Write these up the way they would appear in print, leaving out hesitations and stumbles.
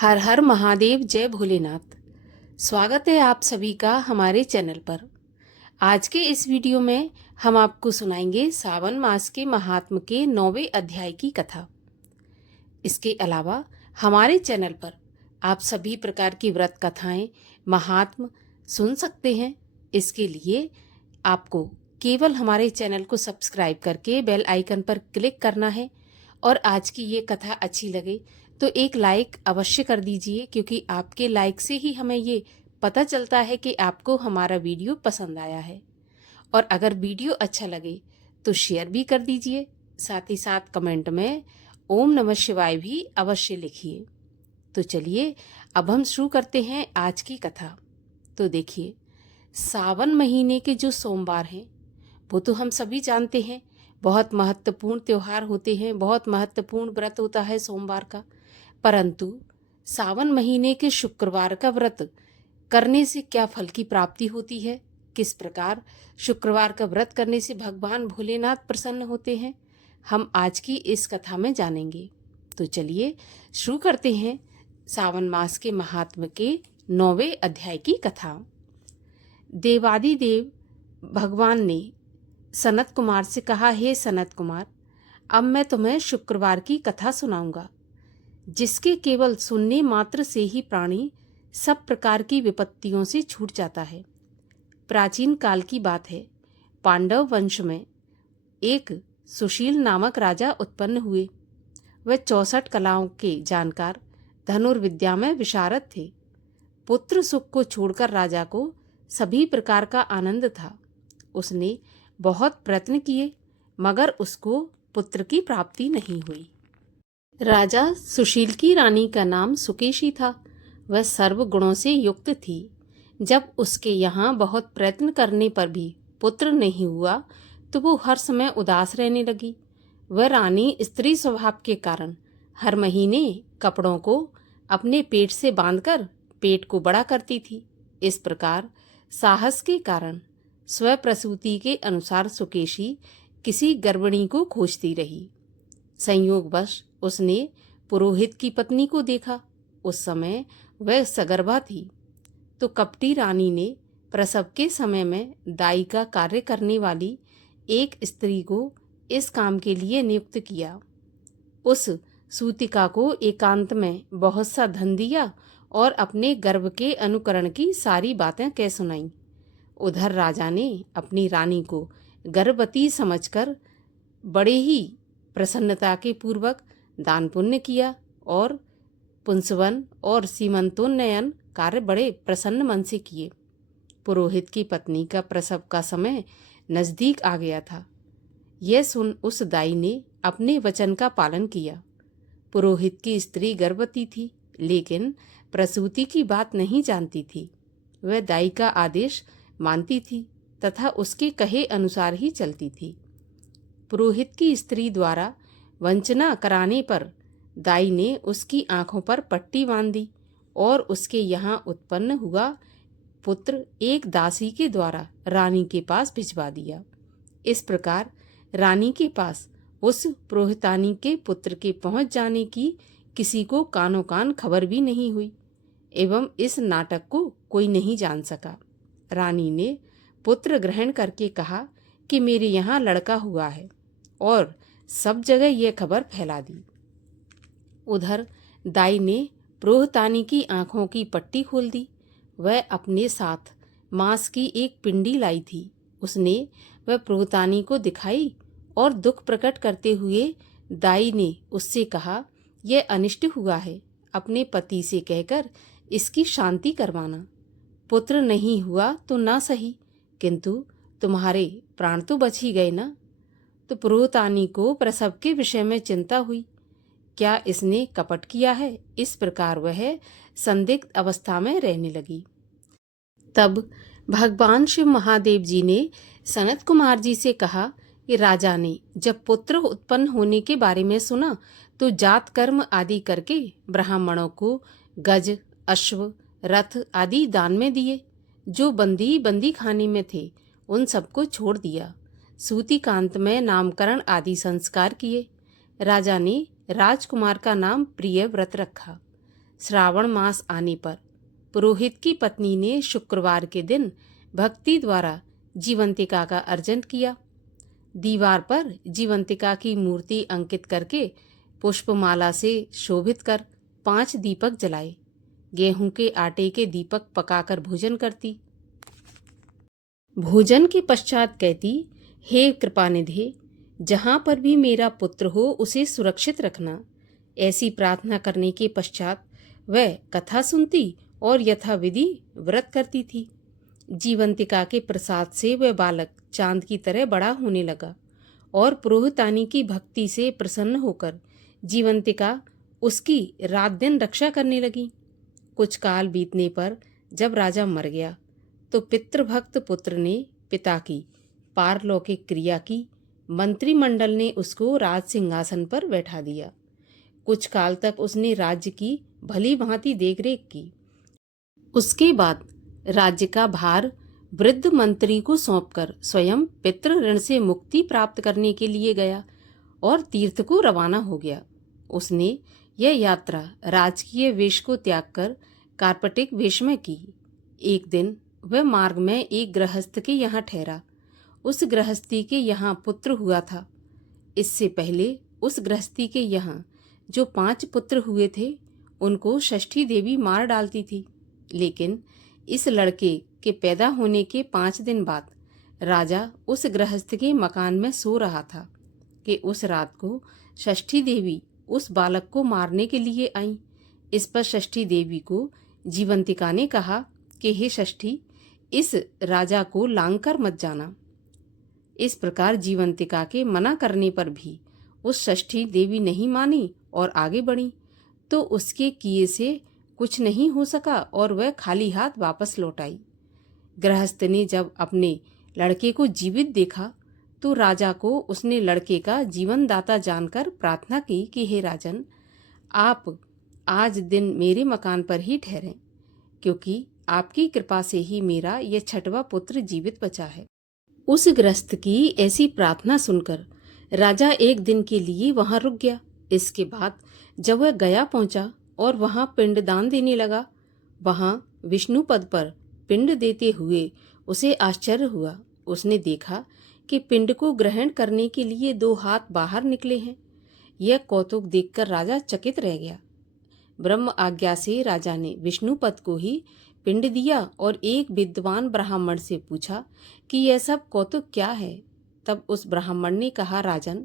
हर हर महादेव, जय भोलेनाथ। स्वागत है आप सभी का हमारे चैनल पर। आज के इस वीडियो में हम आपको सुनाएंगे सावन मास के महात्म के 9वें अध्याय की कथा। इसके अलावा हमारे चैनल पर आप सभी प्रकार की व्रत कथाएं, महात्म सुन सकते हैं। इसके लिए आपको केवल हमारे चैनल को सब्सक्राइब करके बेल आइकन पर क्लिक करना है और आज की ये कथा अच्छी लगे तो एक लाइक अवश्य कर दीजिए, क्योंकि आपके लाइक से ही हमें ये पता चलता है कि आपको हमारा वीडियो पसंद आया है। और अगर वीडियो अच्छा लगे तो शेयर भी कर दीजिए। साथ ही साथ कमेंट में ओम नमः शिवाय भी अवश्य लिखिए। तो चलिए अब हम शुरू करते हैं आज की कथा। तो देखिए, सावन महीने के जो सोमवार हैं वो तो हम सभी जानते हैं, बहुत महत्वपूर्ण त्योहार होते हैं, बहुत महत्वपूर्ण व्रत होता है सोमवार का। परंतु सावन महीने के शुक्रवार का व्रत करने से क्या फल की प्राप्ति होती है, किस प्रकार शुक्रवार का व्रत करने से भगवान भोलेनाथ प्रसन्न होते हैं, हम आज की इस कथा में जानेंगे। तो चलिए शुरू करते हैं सावन मास के महात्म के 9वें अध्याय की कथा। देवादिदेव भगवान ने सनत कुमार से कहा, हे सनत कुमार, अब मैं तुम्हें शुक्रवार की कथा सुनाऊंगा, जिसके केवल सुनने मात्र से ही प्राणी सब प्रकार की विपत्तियों से छूट जाता है। प्राचीन काल की बात है, पांडव वंश में एक सुशील नामक राजा उत्पन्न हुए। वह 64 कलाओं के जानकार, धनुर्विद्या में विशारद थे। पुत्र सुख को छोड़कर राजा को सभी प्रकार का आनंद था। उसने बहुत प्रयत्न किए, मगर उसको पुत्र की प्राप्ति नहीं हुई। राजा सुशील की रानी का नाम सुकेशी था। वह सर्व गुणों से युक्त थी। जब उसके यहाँ बहुत प्रयत्न करने पर भी पुत्र नहीं हुआ तो वो हर समय उदास रहने लगी। वह रानी स्त्री स्वभाव के कारण हर महीने कपड़ों को अपने पेट से बांधकर पेट को बड़ा करती थी। इस प्रकार साहस के कारण स्वप्रसूति के अनुसार सुकेशी किसी गर्भिणी को खोजती रही। संयोगवश उसने पुरोहित की पत्नी को देखा। उस समय वह सगर्भा थी, तो कपटी रानी ने प्रसव के समय में दाई का कार्य करने वाली एक स्त्री को इस काम के लिए नियुक्त किया। उस सूतिका को एकांत में बहुत सा धन दिया और अपने गर्भ के अनुकरण की सारी बातें कह सुनाईं। उधर राजा ने अपनी रानी को गर्भवती समझकर बड़े ही प्रसन्नता के पूर्वक दान पुण्य किया और पुंसवन और सीमंतोन्नयन कार्य बड़े प्रसन्न मन से किए। पुरोहित की पत्नी का प्रसव का समय नजदीक आ गया था। यह सुन उस दाई ने अपने वचन का पालन किया। पुरोहित की स्त्री गर्भवती थी, लेकिन प्रसूति की बात नहीं जानती थी। वह दाई का आदेश मानती थी तथा उसके कहे अनुसार ही चलती थी। पुरोहित की स्त्री द्वारा वंचना कराने पर दाई ने उसकी आंखों पर पट्टी बांध दी और उसके यहाँ उत्पन्न हुआ पुत्र एक दासी के द्वारा रानी के पास भिजवा दिया। इस प्रकार रानी के पास उस पुरोहितानी के पुत्र के पहुंच जाने की किसी को कानो कान खबर भी नहीं हुई एवं इस नाटक को कोई नहीं जान सका। रानी ने पुत्र ग्रहण करके कहा कि मेरे यहाँ लड़का हुआ है, और सब जगह यह खबर फैला दी। उधर दाई ने पुरोहितानी की आंखों की पट्टी खोल दी। वह अपने साथ मांस की एक पिंडी लाई थी। उसने वह पुरोहितानी को दिखाई और दुख प्रकट करते हुए दाई ने उससे कहा, यह अनिष्ट हुआ है, अपने पति से कहकर इसकी शांति करवाना। पुत्र नहीं हुआ तो ना सही, किंतु तुम्हारे प्राण तो बच ही गए ना। तो पुरोहितानी को प्रसव के विषय में चिंता हुई, क्या इसने कपट किया है। इस प्रकार वह संदिग्ध अवस्था में रहने लगी। तब भगवान शिव महादेव जी ने सनत कुमार जी से कहा कि राजा ने जब पुत्र उत्पन्न होने के बारे में सुना तो जात कर्म आदि करके ब्राह्मणों को गज, अश्व, रथ आदि दान में दिए। जो बंदी खाने में थे उन सबको छोड़ दिया। सूतिकांत में नामकरण आदि संस्कार किए। राजा ने राजकुमार का नाम प्रियव्रत रखा। श्रावण मास आने पर पुरोहित की पत्नी ने शुक्रवार के दिन भक्ति द्वारा जीवंतिका का अर्चन किया। दीवार पर जीवंतिका की मूर्ति अंकित करके पुष्पमाला से शोभित कर 5 दीपक जलाए। गेहूं के आटे के दीपक पकाकर भोजन करती। भोजन के पश्चात कहती, हे कृपानिधे, जहाँ पर भी मेरा पुत्र हो उसे सुरक्षित रखना। ऐसी प्रार्थना करने के पश्चात वह कथा सुनती और यथाविधि व्रत करती थी। जीवंतिका के प्रसाद से वह बालक चांद की तरह बड़ा होने लगा और पुरोहितानी की भक्ति से प्रसन्न होकर जीवंतिका उसकी रात दिन रक्षा करने लगी। कुछ काल बीतने पर जब राजा मर गया तो पितृभक्त पुत्र ने पिता की पारलौकिक क्रिया की। मंत्रिमंडल ने उसको राज सिंहासन पर बैठा दिया। कुछ काल तक उसने राज्य की भली भांति देखरेख की। उसके बाद राज्य का भार वृद्ध मंत्री को सौंपकर स्वयं पितृ ऋण से मुक्ति प्राप्त करने के लिए गया और तीर्थ को रवाना हो गया। उसने यह यात्रा राजकीय वेश को त्याग कर कार्पटिक वेश में की। एक दिन वह मार्ग में एक गृहस्थ के यहाँ ठहरा। उस गृहस्थी के यहाँ पुत्र हुआ था। इससे पहले उस गृहस्थी के यहाँ जो 5 पुत्र हुए थे उनको षष्ठी देवी मार डालती थी। लेकिन इस लड़के के पैदा होने के 5 दिन बाद राजा उस गृहस्थ के मकान में सो रहा था कि उस रात को षष्ठी देवी उस बालक को मारने के लिए आई। इस पर षष्ठी देवी को जीवंतिका ने कहा कि हे षष्ठी, इस राजा को लांग कर मत जाना। इस प्रकार जीवंतिका के मना करने पर भी उस षष्ठी देवी नहीं मानी और आगे बढ़ी, तो उसके किए से कुछ नहीं हो सका और वह खाली हाथ वापस लौट आई। गृहस्थ ने जब अपने लड़के को जीवित देखा तो राजा को उसने लड़के का जीवन दाता जानकर प्रार्थना की कि हे राजन, आप आज दिन मेरे मकान पर ही ठहरें, क्योंकि आपकी कृपा से ही मेरा यह 6वां पुत्र जीवित बचा है। उस गृहस्थ की ऐसी प्रार्थना सुनकर राजा एक दिन के लिए वहां रुक गया। इसके बाद जब वह गया पहुंचा और वहां पिंडदान देने लगा, वहां विष्णु पद पर पिंड देते हुए उसे आश्चर्य हुआ। उसने देखा कि पिंड को ग्रहण करने के लिए 2 हाथ बाहर निकले हैं। यह कौतुक देखकर राजा चकित रह गया। ब्रह्म आज्ञा से राजा ने विष्णु पद को ही पिंड दिया और एक विद्वान ब्राह्मण से पूछा कि यह सब कौतुक क्या है। तब उस ब्राह्मण ने कहा, राजन,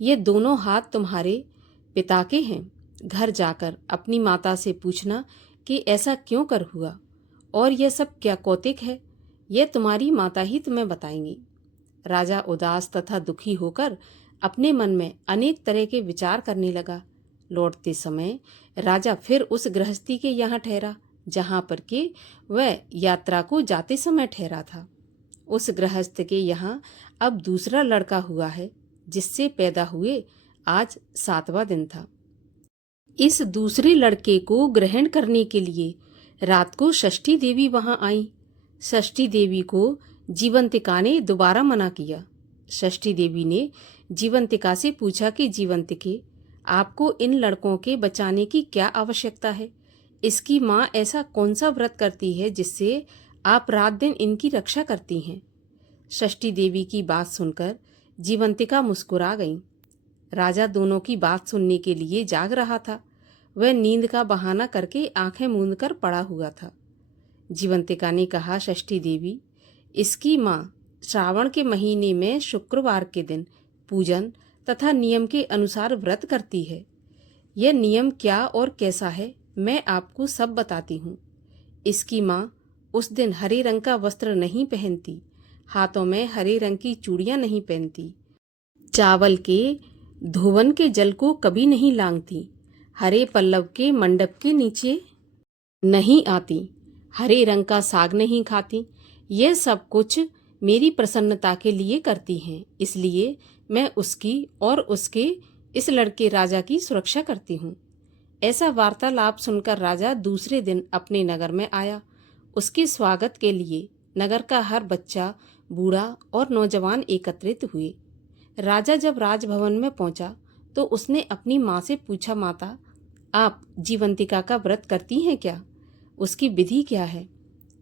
ये दोनों हाथ तुम्हारे पिता के हैं। घर जाकर अपनी माता से पूछना कि ऐसा क्यों कर हुआ और यह सब क्या कौतुक है। यह तुम्हारी माता ही तुम्हें बताएंगी। राजा उदास तथा दुखी होकर अपने मन में अनेक तरह के विचार करने लगा। लौटते समय राजा फिर उस गृहस्थी के यहाँ ठहरा जहाँ पर के वह यात्रा को जाते समय ठहरा था। उस गृहस्थ के यहाँ अब दूसरा लड़का हुआ है, जिससे पैदा हुए आज 7वां दिन था। इस दूसरे लड़के को ग्रहण करने के लिए रात को षष्ठी देवी वहां आई। षष्ठी देवी को जीवंतिका ने दोबारा मना किया। षष्ठी देवी ने जीवंतिका से पूछा कि जीवंतिके, आपको इन लड़कों के बचाने की क्या आवश्यकता है? इसकी माँ ऐसा कौन सा व्रत करती है जिससे आप रात दिन इनकी रक्षा करती हैं? षष्ठी देवी की बात सुनकर जीवंतिका मुस्कुरा गई। राजा दोनों की बात सुनने के लिए जाग रहा था। वह नींद का बहाना करके आंखें मूंद कर पड़ा हुआ था। जीवंतिका ने कहा, षष्ठी देवी, इसकी माँ श्रावण के महीने में शुक्रवार के दिन पूजन तथा नियम के अनुसार व्रत करती है। यह नियम क्या और कैसा है मैं आपको सब बताती हूँ। इसकी माँ उस दिन हरे रंग का वस्त्र नहीं पहनती, हाथों में हरे रंग की चूड़ियाँ नहीं पहनती, चावल के धोवन के जल को कभी नहीं लांघती, हरे पल्लव के मंडप के नीचे नहीं आती, हरे रंग का साग नहीं खाती। यह सब कुछ मेरी प्रसन्नता के लिए करती हैं, इसलिए मैं उसकी और उसके इस लड़के राजा की सुरक्षा करती हूँ। ऐसा वार्तालाप सुनकर राजा दूसरे दिन अपने नगर में आया। उसके स्वागत के लिए नगर का हर बच्चा, बूढ़ा और नौजवान एकत्रित हुए। राजा जब राजभवन में पहुंचा तो उसने अपनी माँ से पूछा, माता, आप जीवंतिका का व्रत करती हैं क्या? उसकी विधि क्या है?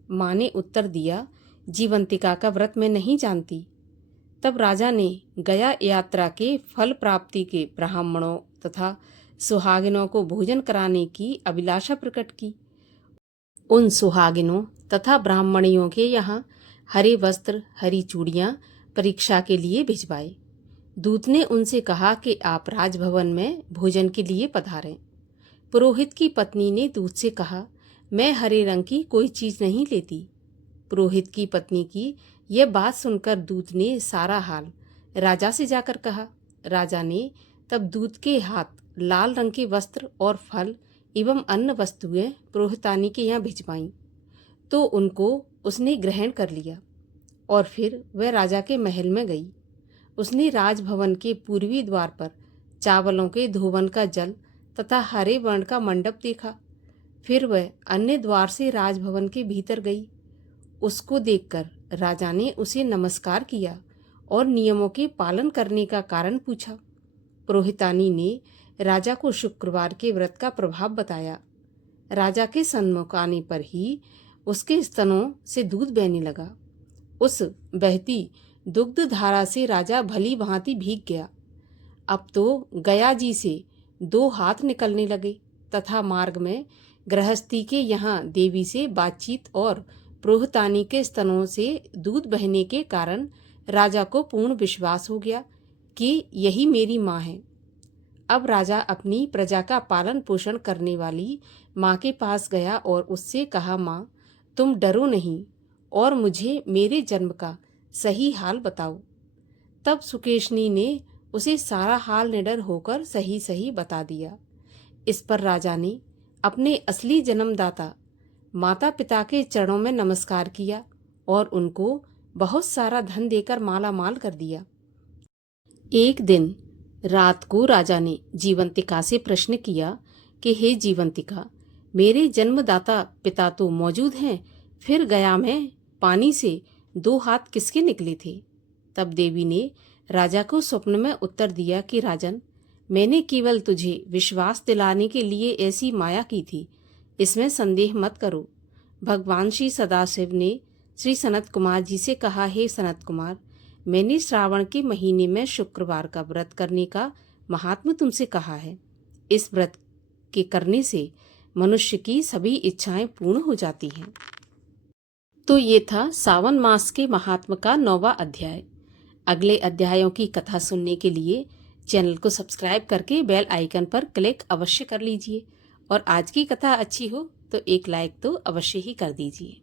माँ ने उत्तर दिया, जीवंतिका का व्रत मैं नहीं जानती। तब राजा ने गया यात्रा के फल प्राप्ति के ब्राह्मणों तथा सुहागिनों को भोजन कराने की अभिलाषा प्रकट की। उन सुहागिनों तथा ब्राह्मणियों के यहाँ हरे वस्त्र, हरी चूड़ियाँ परीक्षा के लिए भिजवाए। दूत ने उनसे कहा कि आप राजभवन में भोजन के लिए पधारें। पुरोहित की पत्नी ने दूत से कहा, मैं हरे रंग की कोई चीज नहीं लेती। पुरोहित की पत्नी की यह बात सुनकर दूत ने सारा हाल राजा से जाकर कहा। राजा ने तब दूत के हाथ लाल रंग के वस्त्र और फल एवं अन्य वस्तुएं पुरोहितानी के यहाँ भिजवाईं, तो उनको उसने ग्रहण कर लिया और फिर वह राजा के महल में गई। उसने राजभवन के पूर्वी द्वार पर चावलों के धोवन का जल तथा हरे वर्ण का मंडप देखा। फिर वह अन्य द्वार से राजभवन के भीतर गई। उसको देखकर राजा ने उसे नमस्कार किया और नियमों के पालन करने का कारण पूछा। पुरोहितानी ने राजा को शुक्रवार के व्रत का प्रभाव बताया। राजा के सन्मुख आने पर ही उसके स्तनों से दूध बहने लगा। उस बहती दुग्ध धारा से राजा भली भांति भीग गया। अब तो गया जी से 2 हाथ निकलने लगे तथा मार्ग में गृहस्थी के यहाँ देवी से बातचीत और पुरोहितानी के स्तनों से दूध बहने के कारण राजा को पूर्ण विश्वास हो गया कि यही मेरी माँ है। अब राजा अपनी प्रजा का पालन पोषण करने वाली माँ के पास गया और उससे कहा, माँ, तुम डरो नहीं और मुझे मेरे जन्म का सही हाल बताओ। तब सुकेशनी ने उसे सारा हाल निडर होकर सही सही बता दिया। इस पर राजा ने अपने असली जन्मदाता माता पिता के चरणों में नमस्कार किया और उनको बहुत सारा धन देकर माला माल कर दिया। एक दिन रात को राजा ने जीवंतिका से प्रश्न किया कि हे जीवंतिका, मेरे जन्मदाता पिता तो मौजूद हैं, फिर गया में पानी से 2 हाथ किसके निकले थे? तब देवी ने राजा को स्वप्न में उत्तर दिया कि राजन, मैंने केवल तुझे विश्वास दिलाने के लिए ऐसी माया की थी, इसमें संदेह मत करो। भगवान श्री सदाशिव ने श्री सनत कुमार जी से कहा, हे सनत कुमार, मैंने श्रावण के महीने में शुक्रवार का व्रत करने का महात्म्य तुमसे कहा है। इस व्रत के करने से मनुष्य की सभी इच्छाएं पूर्ण हो जाती हैं। तो ये था सावन मास के महात्म्य का 9वां अध्याय। अगले अध्यायों की कथा सुनने के लिए चैनल को सब्सक्राइब करके बेल आइकन पर क्लिक अवश्य कर लीजिए और आज की कथा अच्छी हो तो एक लाइक तो अवश्य ही कर दीजिए।